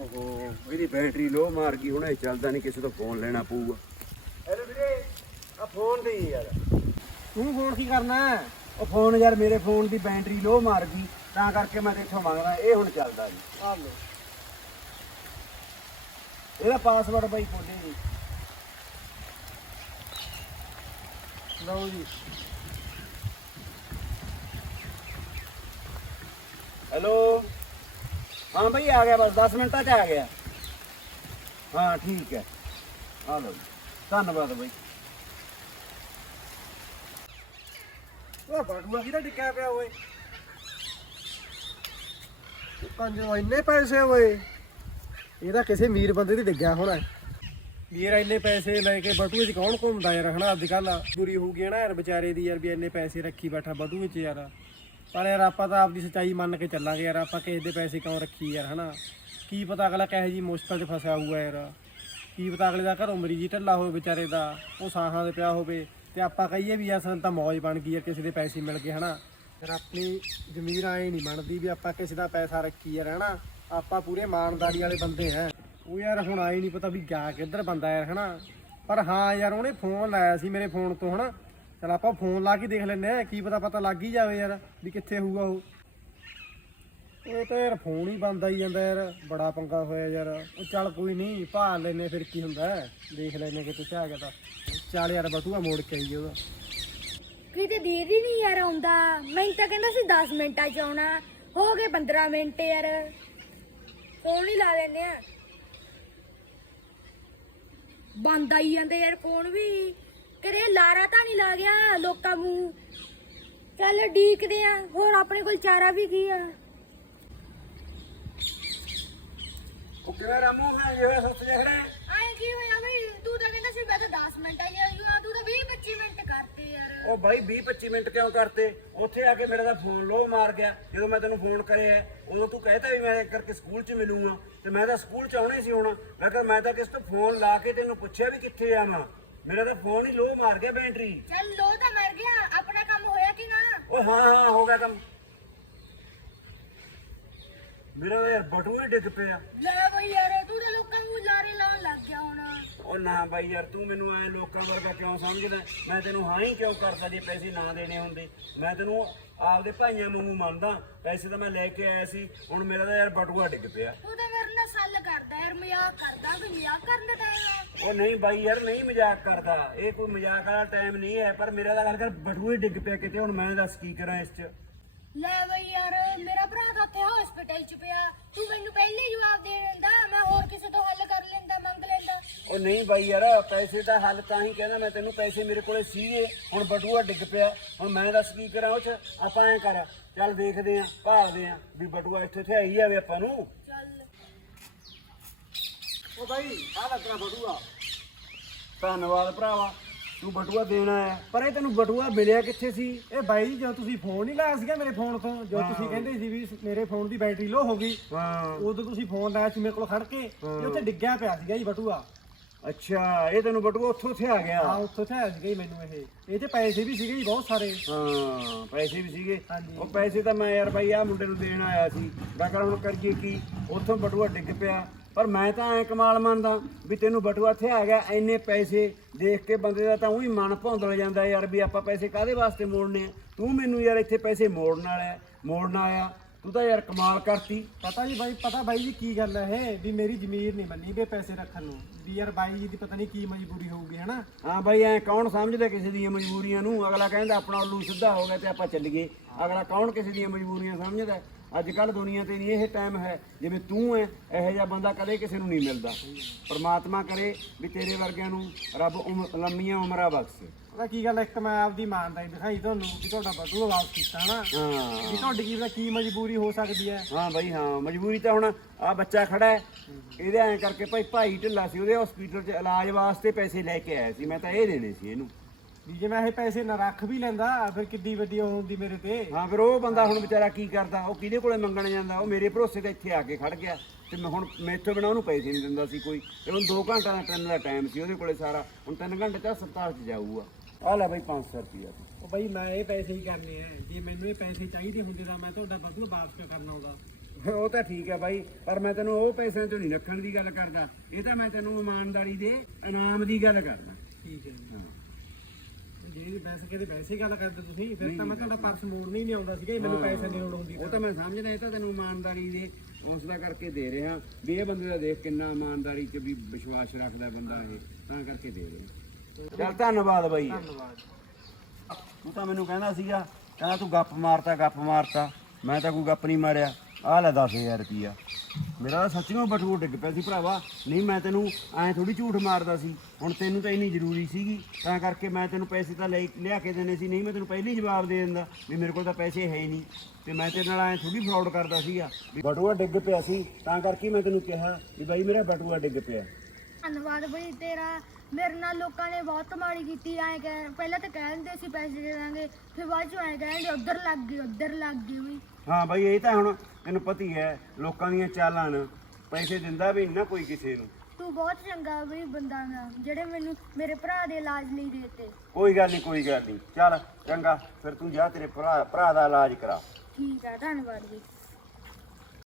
ਓਹੋ ਇਹਦੀ battery low ਮਾਰ ਗਈ ਹੁਣ ਇਹ ਚੱਲਦਾ ਨਹੀਂ ਕਿਸੇ ਤੋਂ ਫੋਨ ਲੈਣਾ ਪਊਗਾ। ਹੈਲੋ ਵੀਰੇ ਆ ਫੋਨ ਦੇ ਯਾਰ। ਤੂੰ ਫੋਨ ਕੀ ਕਰਨਾ? ਉਹ ਫੋਨ ਯਾਰ ਮੇਰੇ ਫੋਨ ਦੀ ਬੈਟਰੀ ਲੋ ਮਾਰ ਗਈ ਤਾਂ ਕਰਕੇ ਮੈਂ ਤੇਥੋਂ ਮੰਗਦਾ ਇਹ ਹੁਣ ਚੱਲਦਾ ਨਹੀਂ ਆ ਲੋ ਇਹਦਾ ਪਾਸਵਰਡ ਬਾਈ ਖੋਲੇ ਜੀ ਲਓ ਜੀ। ਹੈਲੋ? ਹਾਂ ਭਾਈ ਆ ਗਿਆ ਬਸ 10 ਮਿੰਟਾਂ ਚ ਆ ਗਿਆ। ਹਾਂ ਠੀਕ ਹੈ। ਆ ਲਓ ਜੀ। ਧੰਨਵਾਦ ਬਾਈ। ਉਹ ਬਟੂਆ ਕਿਹਦਾ ਟਿਕਿਆ ਪਿਆ ਓਏ? ਕੰਜ ਇੰਨੇ ਪੈਸੇ ਓਏ। ਇਹ ਤਾਂ ਕਿਸੇ ਅਮੀਰ ਬੰਦੇ ਦੀ ਡਿੱਗਿਆ ਹੋਣਾ ਵੀਰ ਇੰਨੇ ਪੈਸੇ ਲੈ ਕੇ ਬਟੂਏ 'ਚ ਕੌਣ ਘੁੰਮਦਾ ਯਾਰ ਹਨਾ ਅੱਜ ਕੱਲ ਬੁਰੀ ਹੋ ਗਈ ਨਾ ਯਾਰ ਵਿਚਾਰੇ ਦੀ ਯਾਰ ਵੀ ਇੰਨੇ ਪੈਸੇ ਰੱਖੀ ਬੈਠਾ ਬਟੂਏ 'ਚ ਯਾਰ। ਪਰ ਯਾਰ ਆਪਾਂ ਤਾਂ ਆਪਦੀ ਸੱਚਾਈ ਮੰਨ ਕੇ ਚੱਲਾਂਗੇ ਯਾਰ, ਆਪਾਂ ਕਿਸੇ ਦੇ ਪੈਸੇ ਕਿਉਂ ਰੱਖੀ ਯਾਰ, ਹਨਾ? ਕੀ ਪਤਾ ਅਗਲਾ ਕਹੇ ਜੀ ਮੁਸ਼ਕਲ 'ਚ ਫਸਿਆ ਹੋਊਗਾ ਯਾਰ। ਕੀ ਪਤਾ ਅਗਲੇ ਦਾ ਘਰੋਂ ਮਰੀਜ਼ ਢੱਲਾ ਹੋਵੇ ਵਿਚਾਰੇ ਦਾ, ਉਹ ਸਾਹਾਂ ਦੇ ਪਿਆ ਹੋਵੇ ਤੇ ਆਪਾਂ ਕਹੀਏ ਵੀ ਯਾਰ ਸਾਨੂੰ ਤਾਂ ਮੌਜ ਬਣ ਗਈ ਯਾਰ, ਕਿਸੇ ਦੇ ਪੈਸੇ ਮਿਲ ਗਏ, ਹਨਾ? ਫਿਰ ਆਪਣੀ ਜ਼ਮੀਰ ਆਏ ਨਹੀਂ ਬਣਦੀ ਵੀ ਆਪਾਂ ਕਿਸੇ ਦਾ ਪੈਸਾ ਰੱਖੀ ਯਾਰ, ਹਨਾ? ਆਪਾਂ ਪੂਰੇ ਇਮਾਨਦਾਰੀ ਵਾਲੇ ਬੰਦੇ ਹੈ। ਉਹ ਯਾਰ ਹੁਣ ਆਏ ਨਹੀਂ ਪਤਾ ਵੀ ਗਿਆ ਕਿੱਧਰ ਬੰਦਾ ਯਾਰ, ਹਨਾ? ਪਰ ਹਾਂ ਯਾਰ, ਉਹਨੇ ਫੋਨ ਲਾਇਆ ਸੀ ਮੇਰੇ ਫੋਨ ਤੋਂ, ਹਨਾ? ਚਲ ਆਪਾਂ ਫੋਨ ਲਾ ਕੇ ਦੇਖ ਲੈਨੇ ਆ ਕੀ ਪਤਾ ਪਤਾ ਲੱਗ ਹੀ ਜਾਵੇ ਯਾਰ, ਵੀ ਕਿੱਥੇ ਹੋਊਗਾ ਉਹ। ਇਹ ਤਾਂ ਯਾਰ ਫੋਨ ਹੀ ਬੰਦ ਆਈ ਜਾਂਦਾ ਯਾਰ, ਬੜਾ ਪੰਗਾ ਹੋਇਆ ਯਾਰ। ਉਹ ਚੱਲ ਕੋਈ ਨਹੀਂ ਭਾਲ ਲੈਨੇ ਫਿਰ ਕੀ ਹੁੰਦਾ ਦੇਖ ਲੈਨੇ ਕਿ ਤੁਸੀਂ ਆ ਗਿਆ ਤਾਂ। ਚੱਲ ਯਾਰ ਬਟੂਆ ਮੋੜ ਕੇ ਆਈਏ ਉਹਦਾ। ਕਿਤੇ ਦੇਰ ਹੀ ਨਹੀਂ ਯਾਰ ਆਉਂਦਾ। ਮੈਂ ਤਾਂ ਕਹਿੰਦਾ ਸੀ 10 ਮਿੰਟਾਂ ਚ ਆਉਣਾ। ਹੋ ਗਏ 15 ਮਿੰਟ ਯਾਰ। ਫੋਨ ਹੀ ਲਾ ਲੈਨੇ ਆ ਬੰਦ ਆਈ ਜਾਂਦੇ ਯਾਰ ਫੋਨ ਵੀ। ਕਰੇ ਲਾਰਾ ਤਾਂ ਨਹੀਂ ਲਾ ਗਿਆ ਲੋਕਾਂ ਨੂੰ ਚੱਲ ਡੀਕਦੇ ਆ ਹੋਰ ਆਪਣੇ ਕੋਲ ਚਾਰਾ ਵੀ ਕੀ ਆ? ਉਹ ਕਿਵੇਂ ਰਾਮੂ ਮੈਂ ਜਿਹੜਾ ਸੱਤ ਜਿਹਾ ਖੜਾ ਹੈ? ਆਏ ਕੀ ਹੋਇਆ ਬਈ? ਤੂੰ ਤਾਂ ਕਹਿੰਦਾ ਸੀ ਮੈਂ ਤਾਂ 10 ਮਿੰਟਾਂ ਹੀ ਆਜੂਗਾ ਤੂੰ ਤਾਂ 20 25 ਮਿੰਟ ਕਰਤੇ ਯਾਰ। ਉਹ ਬਾਈ 20 25 ਮਿੰਟ ਕਿਉਂ ਕਰਤੇ? ਉੱਥੇ ਆ ਕੇ ਮੇਰਾ ਤਾਂ ਫੋਨ ਲੋ ਮਾਰ ਗਿਆ। ਜਦੋਂ ਮੈਂ ਤੈਨੂੰ ਫੋਨ ਕਰਿਆ ਉਦੋਂ ਤੂੰ ਕਹਿਤਾ ਵੀ ਮੈਂ ਕਰਕੇ ਸਕੂਲ 'ਚ ਮਿਲੂੰਗਾ। ਤੇ ਮੈਂ ਤਾਂ ਸਕੂਲ 'ਚ ਆਉਣਾ ਹੀ ਸੀ ਹੁਣ। ਮੈਂ ਕਿਹਾ ਮੈਂ ਤਾਂ ਕਿਸ ਤੋਂ ਫੋਨ ਲਾ ਕੇ ਤੈਨੂੰ ਪੁੱਛਿਆ ਵੀ ਕਿੱਥੇ ਆਵਾਂ ਮੇਰਾ ਤਾਂ ਫੋਨ ਹੀ ਲੋ ਮਾਰ ਗਿਆ ਬੈਟਰੀ। ਚੱਲ ਲੋ ਤਾਂ ਮਰ ਗਿਆ ਆਪਣਾ ਕੰਮ ਹੋਇਆ ਕਿ ਨਾ? ਉਹ ਹਾਂ ਹਾਂ ਹੋ ਗਿਆ ਕੰਮ। ਮੇਰਾ ਯਾਰ ਬਟੂਆ ਹੀ ਡਿੱਗ ਪਿਆ। ਲੈ ਬਈ ਯਾਰ ਤੂੰ ਤਾਂ ਲੋਕਾਂ ਨੂੰ ਉਹ ਨਾ ਬਾਈ ਯਾਰ ਤੂੰ ਮੈਨੂੰ ਐ ਲੋਕਾਂ ਵਰਗਾ ਕਿਉਂ ਸਮਝਦਾ? ਮੈਂ ਤੈਨੂੰ ਹਾਂ ਹੀ ਕਿਉਂ ਕਰਦਾ ਜੇ ਪੈਸੇ ਨਾ ਦੇਣੇ ਹੁੰਦੇ? ਮੈਂ ਤੈਨੂੰ ਆਪਦੇ ਭਾਈਆਂ ਵਾਂਗੂ ਮੰਨਦਾ। ਪੈਸੇ ਤਾਂ ਮੈਂ ਲੈ ਕੇ ਆਇਆ ਸੀ ਹੁਣ ਮੇਰਾ ਤਾਂ ਯਾਰ ਬਟੂਆ ਡਿੱਗ ਪਿਆ। ਤੂੰ ਤਾਂ ਮੇਰੇ ਨਾਲ ਸੱਲ ਕਰਦਾ ਯਾਰ ਮਜ਼ਾਕ ਕਰਦਾ ਵੀ ਮਜ਼ਾਕ ਕਰਨ ਦਾ ਟਾਈਮ ਉਹ ਨਹੀਂ ਬਾਈ ਯਾਰ ਨਹੀਂ ਮਜ਼ਾਕ ਕਰਦਾ। ਇਹ ਕੋਈ ਮਜ਼ਾਕ ਵਾਲਾ ਟਾਈਮ ਨਹੀਂ ਹੈ ਪਰ ਮੇਰਾ ਤਾਂ ਗੱਲ ਕਰ ਬਟੂਆ ਹੀ ਡਿੱਗ ਪਿਆ ਕਿਤੇ ਹੁਣ ਮੈਂ ਦੱਸ ਕੀ ਕਰਾਂ ਇਸ 'ਚ? ਲੈ ਬਈ ਯਾਰ ਮੇਰਾ ਭਰਾ ਤਾਂ ਉੱਥੇ ਹਸਪੀਟਲ 'ਚ ਪਿਆ। ਤੂੰ ਮੈਨੂੰ ਪਹਿਲੇ ਹੀ ਜਵਾਬ ਦੇ ਦਿੰਦਾ ਮੈਂ ਹੋਰ ਕਿਸੇ ਤੋਂ ਹੱਲ ਕਰ ਲੈਂਦਾ ਮੰਗ ਲੈਂਦਾ। ਉਹ ਨਹੀਂ ਬਾਈ ਯਾਰ ਪੈਸੇ ਦਾ ਹੱਲ ਤਾਂ ਹੀ ਕਹਿੰਦਾ ਮੈਂ ਤੈਨੂੰ ਪੈਸੇ ਮੇਰੇ ਕੋਲੇ ਸੀਗੇ ਹੁਣ ਬਟੂਆ ਡਿੱਗ ਪਿਆ। ਹੁਣ ਮੈਂ ਦੱਸ ਕੀ ਕਰਾਂ ਉਹ 'ਚ? ਆਪਾਂ ਐ ਕਰ ਚੱਲ ਦੇਖਦੇ ਆਂ ਭਾਲਦੇ ਆਂ ਵੀ ਬਟੂਆ ਇੱਥੇ ਤੇ ਆਈ ਜਾਵੇ ਆਪਾਂ ਨੂੰ। ਚੱਲ। ਉਹ ਬਾਈ ਆ ਲੱਗਣਾ ਬਟੂਆ। ਧੰਨਵਾਦ ਭਰਾਵਾ। ਤੂੰ ਬਟੂਆ ਦੇਣ ਆਇਆ ਪਰ ਇਹ ਤੈਨੂੰ ਬਟੂਆ ਮਿਲਿਆ ਕਿੱਥੇ ਸੀ? ਇਹ ਬਾਈ ਜਦੋਂ ਤੁਸੀਂ ਫੋਨ ਨਹੀਂ ਲਾਇਆ ਸੀਗਾ ਮੇਰੇ ਫੋਨ ਤੋਂ ਜਦੋਂ ਤੁਸੀਂ ਕਹਿੰਦੇ ਸੀ ਵੀ ਮੇਰੇ ਫੋਨ ਦੀ ਬੈਟਰੀ ਲੋ ਹੋ ਗਈ ਹਾਂ ਉਦੋਂ ਤੁਸੀਂ ਫੋਨ ਲਾਇਆ ਸੀ ਮੇਰੇ ਕੋਲ ਖੜ ਕੇ ਤੇ ਉੱਥੇ ਡਿੱਗਿਆ ਪਿਆ ਸੀਗਾ ਜੀ ਬਟੂਆ। ਅੱਛਾ ਇਹ ਤੈਨੂੰ ਬਟੂਆ ਉੱਥੋਂ ਉੱਥੇ ਆ ਗਿਆ? ਹਾਂ ਉੱਥੋਂ ਤੇ ਆਇਆ ਸੀਗਾ ਜੀ ਮੈਨੂੰ ਇਹ। ਇਹ ਤੇ ਪੈਸੇ ਵੀ ਸੀਗੇ ਜੀ ਬਹੁਤ ਸਾਰੇ। ਹਾਂ ਪੈਸੇ ਵੀ ਸੀਗੇ। ਹਾਂਜੀ। ਉਹ ਪੈਸੇ ਤਾਂ ਮੈਂ ਯਾਰ ਬਾਈ ਆ ਮੁੰਡੇ ਨੂੰ ਦੇਣ ਆਇਆ ਸੀ। ਮੈਂ ਕਿਹਾ ਹੁਣ ਕਰੀਏ ਕੀ? ਉੱਥੋਂ ਬਟੂਆ ਡਿੱਗ ਪਿਆ। ਪਰ ਮੈਂ ਤਾਂ ਐ ਕਮਾਲ ਮੰਨਦਾ ਵੀ ਤੈਨੂੰ ਬਟੂਆ ਇੱਥੇ ਆ ਗਿਆ ਐਨੇ ਪੈਸੇ ਦੇਖ ਕੇ ਬੰਦੇ ਦਾ ਤਾਂ ਉਹੀ ਮਨ ਭੌਂਦਲ ਜਾਂਦਾ ਯਾਰ ਵੀ ਆਪਾਂ ਪੈਸੇ ਕਾਦੇ ਵਾਸਤੇ ਮੋੜਨੇ ਆ? ਤੂੰ ਮੈਨੂੰ ਯਾਰ ਇੱਥੇ ਪੈਸੇ ਮੋੜਨ ਵਾਲਾ ਮੋੜਨ ਆਇਆ। ਤੂੰ ਤਾਂ ਯਾਰ ਕਮਾਲ ਕਰਤੀ। ਪਤਾ ਜੀ ਬਾਈ ਪਤਾ ਬਾਈ ਜੀ ਕੀ ਗੱਲ ਹੈ ਇਹ ਵੀ ਮੇਰੀ ਜ਼ਮੀਰ ਨਹੀਂ ਮੰਨੀ ਵੀ ਪੈਸੇ ਰੱਖਣ ਨੂੰ। ਵੀ ਯਾਰ ਬਾਈ ਜੀ ਦੀ ਪਤਾ ਨਹੀਂ ਕੀ ਮਜਬੂਰੀ ਹੋਊਗੀ ਹਨਾ? ਹਾਂ ਬਾਈ ਐ ਕੌਣ ਸਮਝਦਾ ਕਿਸੇ ਦੀਆਂ ਮਜਬੂਰੀਆਂ ਨੂੰ? ਅਗਲਾ ਕਹਿੰਦਾ ਆਪਣਾ ਉੱਲੂ ਸਿੱਧਾ ਹੋ ਗਿਆ ਤੇ ਆਪਾਂ ਚੱਲ ਗਏ ਅਗਲਾ ਕੌਣ ਕਿਸੇ ਦੀਆਂ ਮਜਬੂਰੀਆਂ ਸਮਝਦਾ? ਅੱਜ ਕੱਲ ਦੁਨੀਆ ਤੇ ਨਹੀਂ ਇਹ ਟਾਈਮ ਹੈ। ਜਿਵੇਂ ਤੂੰ ਐ ਇਹੋ ਜਿਹਾ ਬੰਦਾ ਕਦੇ ਕਿਸੇ ਨੂੰ ਨਹੀਂ ਮਿਲਦਾ। ਪਰਮਾਤਮਾ ਕਰੇ ਵੀ ਤੇਰੇ ਵਰਗਿਆਂ ਨੂੰ ਰੱਬ ਉਮ- ਲੰਮੀਆਂ ਉਮਰਾਂ ਬਖਸ਼ੇ। ਪਤਾ ਕੀ ਗੱਲ ਹੈ, ਇੱਕ ਮੈਂ ਆਪਦੀ ਇਮਾਨਦਾਰੀ ਦਿਖਾਈ ਤੁਹਾਨੂੰ ਵੀ ਤੁਹਾਡਾ ਬਟੂਆ ਵਾਪਸ ਕੀਤਾ ਹਨਾ ਹਾਂ। ਵੀ ਤੁਹਾਡੀ ਕੀ ਪਤਾ ਕੀ ਮਜਬੂਰੀ ਹੋ ਸਕਦੀ ਹੈ। ਹਾਂ ਬਾਈ ਹਾਂ। ਮਜਬੂਰੀ ਤਾਂ ਹੁਣ ਆ ਬੱਚਾ ਖੜਾ ਹੈ। ਇਹਦੇ ਐਂ ਕਰਕੇ ਭਾਈ ਭਾਈ ਢਿੱਲਾ ਸੀ ਉਹਦੇ ਹਸਪੀਟਲ 'ਚ ਇਲਾਜ ਵਾਸਤੇ ਪੈਸੇ ਲੈ ਕੇ ਆਇਆ ਸੀ। ਮੈਂ ਤਾਂ ਇਹ ਦੇਣੇ ਸੀ ਇਹਨੂੰ। ਵੀ ਜੇ ਮੈਂ ਇਹ ਪੈਸੇ ਨਾ ਰੱਖ ਵੀ ਲੈਂਦਾ ਫਿਰ ਕਿੱਡੀ ਵੱਡੀ ਉਹ ਹੁੰਦੀ ਮੇਰੇ ਤੇ। ਹਾਂ ਫਿਰ ਉਹ ਬੰਦਾ ਹੁਣ ਵਿਚਾਰਾ ਕੀ ਕਰਦਾ? ਉਹ ਕਿਹਦੇ ਕੋਲੇ ਮੰਗਣ ਜਾਂਦਾ? ਉਹ ਮੇਰੇ ਭਰੋਸੇ ਤੇ ਇੱਥੇ ਆ ਕੇ ਖੜ ਗਿਆ। ਤੇ ਮੈਂ ਹੁਣ ਮੈਥੋਂ ਬਿਨਾ ਉਹਨੂੰ ਪੈਸੇ ਨਹੀਂ ਦਿੰਦਾ ਸੀ ਕੋਈ। ਤੇ ਹੁਣ 2 ਘੰਟਾ ਦਾ ਟ੍ਰੇਨ ਦਾ ਟਾਈਮ ਸੀ ਉਹਦੇ ਕੋਲੇ ਸਾਰਾ। ਹੁਣ 3 ਘੰਟੇ ਚ ਹਸਪਤਾਲ 'ਚ ਜਾਊਗਾ। ਆ ਲੈ ਬਾਈ 500 ਰੁਪਇਆ। ਉਹ ਬਈ ਮੈਂ ਇਹ ਪੈਸੇ ਹੀ ਕਰਨੇ ਆ। ਜੇ ਮੈਨੂੰ ਇਹ ਪੈਸੇ ਚਾਹੀਦੇ ਹੁੰਦੇ ਤਾਂ ਮੈਂ ਤੁਹਾਡਾ ਬਟੂਆ ਵਾਪਸ ਕਿਉਂ ਕਰਨਾ ਉਹਦਾ। ਉਹ ਤਾਂ ਠੀਕ ਹੈ ਬਾਈ ਪਰ ਮੈਂ ਤੈਨੂੰ ਉਹ ਪੈਸਿਆਂ ਚੋਂ ਨਹੀਂ ਰੱਖਣ ਦੀ ਗੱਲ ਕਰਦਾ। ਇਹ ਤਾਂ ਮੈਂ ਤੈਨੂੰ ਇਮਾਨਦਾਰੀ ਦੇ ਇਨਾਮ ਦੀ ਗੱਲ ਕਰਦਾ। ਠੀਕ ਹਾਂ। ਜੇ ਪੈਸੇ ਕਿਤੇ ਪੈਸੇ ਹੀ ਗੱਲ ਕਰਦੇ ਤੁਸੀਂ ਫਿਰ ਤਾਂ ਮੈਂ ਤੁਹਾਡਾ ਪਰਸ ਮੋੜਨੀ ਨਹੀਂ ਆਉਂਦਾ ਸੀਗਾ ਜੀ, ਮੈਨੂੰ ਪੈਸੇ ਦੀ ਲੋੜ ਹੁੰਦੀ ਉਹ ਤਾਂ ਮੈਂ ਸਮਝਦਾ ਇਹ ਤਾਂ ਤੈਨੂੰ ਇਮਾਨਦਾਰੀ ਦੇ ਹੌਸਲਾ ਕਰਕੇ ਦੇ ਰਿਹਾ। ਵੀ ਇਹ ਬੰਦੇ ਦਾ ਦੇਖ ਕਿੰਨਾ ਇਮਾਨਦਾਰੀ 'ਚ ਵੀ ਵਿਸ਼ਵਾਸ ਰੱਖਦਾ ਬੰਦਾ ਇਹ ਤਾਂ ਕਰਕੇ ਦੇ ਰਿਹਾ। ਚੱਲ ਧੰਨਵਾਦ ਬਾਈ। ਧੰਨਵਾਦ। ਤੂੰ ਤਾਂ ਮੈਨੂੰ ਕਹਿੰਦਾ ਸੀਗਾ ਕਹਿੰਦਾ ਤੂੰ ਗੱਪ ਮਾਰਤਾ ਗੱਪ ਮਾਰਤਾ। ਮੈਂ ਤਾਂ ਕੋਈ ਗੱਪ ਨਹੀਂ ਮਾਰਿਆ। ਆਹ ਲੈ 10000 ਰੁਪਿਆ ਮੇਰਾ ਤਾਂ ਸੱਚੀਓ ਬਟੂਆ ਡਿੱਗ ਪਿਆ ਸੀ ਭਰਾਵਾ। ਨਹੀਂ, ਮੈਂ ਤੈਨੂੰ ਐਂ ਥੋੜੀ ਝੂਠ ਮਾਰਦਾ ਸੀ। ਹੁਣ ਤੈਨੂੰ ਤਾਂ ਇੰਨੀ ਜ਼ਰੂਰੀ ਸੀਗੀ। ਤਾਂ ਕਰਕੇ ਮੈਂ ਤੈਨੂੰ ਪੈਸੇ ਤਾਂ ਲੈ, ਲਿਆ ਕੇ ਦੇਣੇ ਸੀ। ਨਹੀਂ, ਮੈਂ ਤੈਨੂੰ ਪਹਿਲੀ ਜਵਾਬ ਦੇ ਦਿੰਦਾ ਵੀ ਮੇਰੇ ਕੋਲ ਤਾਂ ਪੈਸੇ ਹੈ ਹੀ ਨਹੀਂ। ਤੇ ਮੈਂ ਤੇਰੇ ਨਾਲ ਐਂ ਥੋੜੀ ਫਰਾਡ ਕਰਦਾ ਸੀਗਾ ਵੀ ਬਟੂਆ ਡਿੱਗ ਪਿਆ ਸੀ। ਤਾਂ ਕਰਕੇ ਮੈਂ ਤੈਨੂੰ ਕਿਹਾ ਵੀ ਬਾਈ, ਮੇਰਾ ਬਟੂਆ ਡਿੱਗ ਪਿਆ। ਧੰਨਵਾਦ ਬਈ ਤੇਰਾ। ਮੇਰੇ ਨਾਲ ਲੋਕਾਂ ਨੇ ਬਹੁਤ ਮਾੜੀ ਕੀਤੀ ਐ ਕਹਿ ਪਹਿਲਾਂ ਤਾਂ ਕਹਿੰਦੇ ਸੀ ਪੈਸੇ ਦੇ ਦਾਂਗੇ ਫਿਰ ਬਾਅਦ ਚ ਐ ਕਹਿੰਦੇ ਉੱਧਰ ਲੱਗ ਗਈ ਉੱਧਰ ਲੱਗ ਗਈ ਬਈ ਹਾਂ ਬਾਈ ਇਹ ਤਾਂ ਹੁਣ ਤੈਨੂੰ ਪਤਾ ਹੀ ਲੋਕਾਂ ਦੀਆਂ ਚਾਲਾਂ ਨੇ ਪੈਸੇ ਦਿੰਦਾ ਵੀ ਨਾ ਕੋਈ ਕਿਸੇ ਨੂੰ। ਤੂੰ ਬਹੁਤ ਚੰਗਾ ਬਈ ਬੰਦਾ ਗਾ ਜਿਹੜੇ ਮੈਨੂੰ ਮੇਰੇ ਭਰਾ ਦੇ ਇਲਾਜ ਲਈ ਦੇਤੇ। ਕੋਈ ਗੱਲ ਨਹੀਂ ਕੋਈ ਗੱਲ ਨਹੀਂ ਚੱਲ ਚੰਗਾ ਫਿਰ ਤੂੰ ਜਾ ਤੇਰੇ ਭਰਾ ਭਰਾ ਦਾ ਇਲਾਜ ਕਰਾ। ਠੀਕ ਹੈ ਧੰਨਵਾਦ ਬਈ